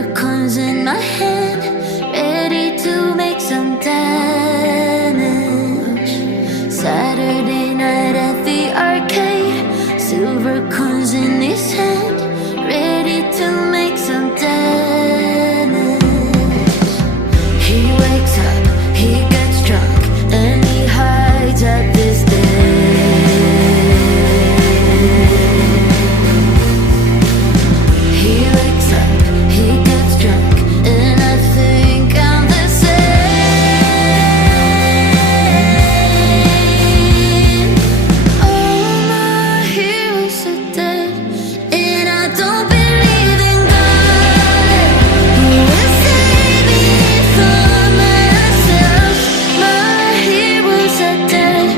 Silver coins in my hand, ready to make some damage. Saturday night at the arcade, silver coins in his hand, ready to make some damage. He wakes up, he gets drunk, and he hides at this den. He wakes up, he gets drunk, and I think I'm the same. All my heroes are dead, and I don't believe in God, who will save me from myself. My heroes are dead,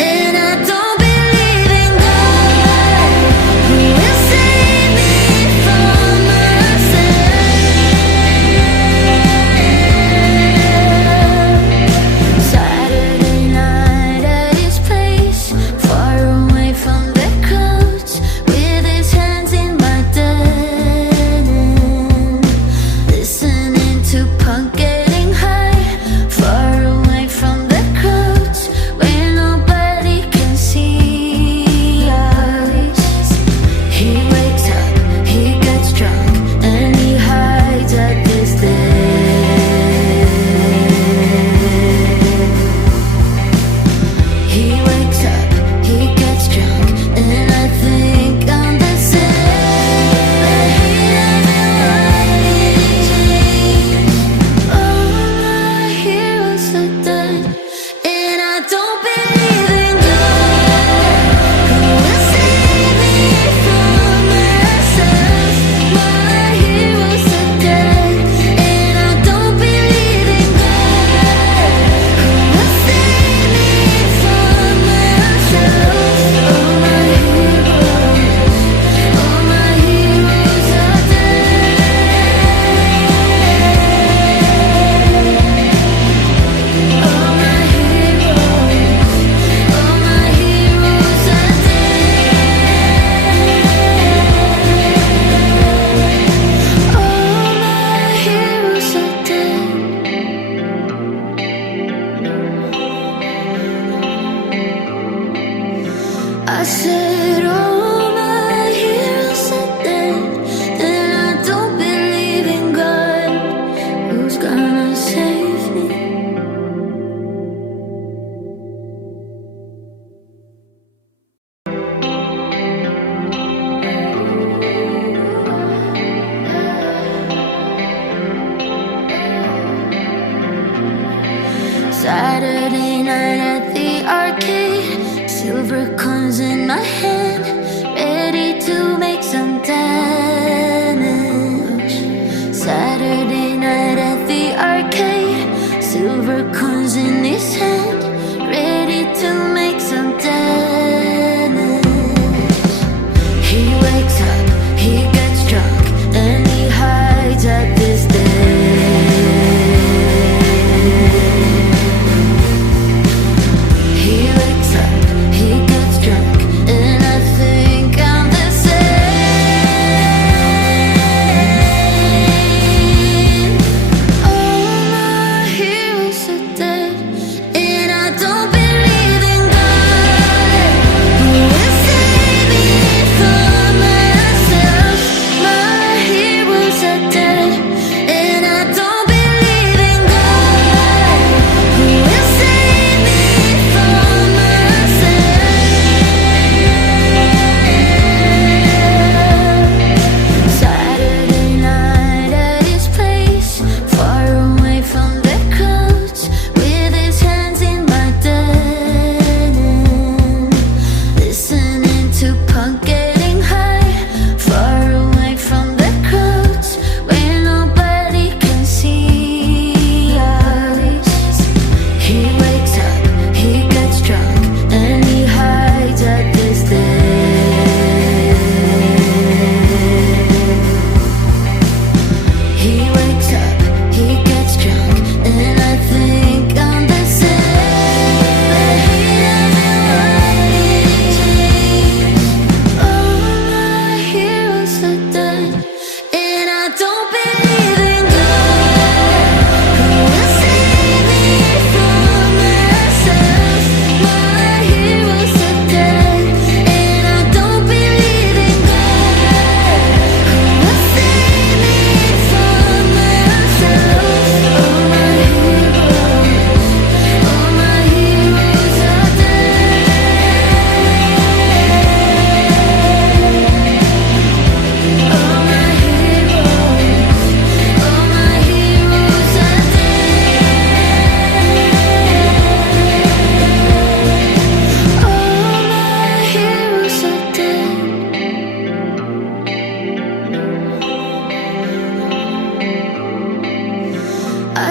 and I don't believe in God, who will save me from myself. Saturday night at his place, far away from the crowds, with his hands in my denim, listening to punk getting high, far away from the crowds, where nobody can see us. He wakes up, he gets drunk, and he hides at this den. He wakes up, he gets drunk, and I think I'm the same. All my heroes are dead, and I don't believe in God, who will save me from myself. My heroes are dead, and I don't believe in God, who will save me from myself. All my heroes are dead. All my heroes are dead. All my heroes are dead. I said all my heroes are dead, and I don't believe in God, who's gonna save me? Saturday night at the arcade, silver coins in my hand, ready to make some damage. Saturday night at the arcade, silver coins in his hand, ready to make some damage. He wakes up, he gets drunk, and he hides at this den. He wakes up, he gets drunk, and I think I'm the same. All my heroes are dead, and I don't believe in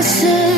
say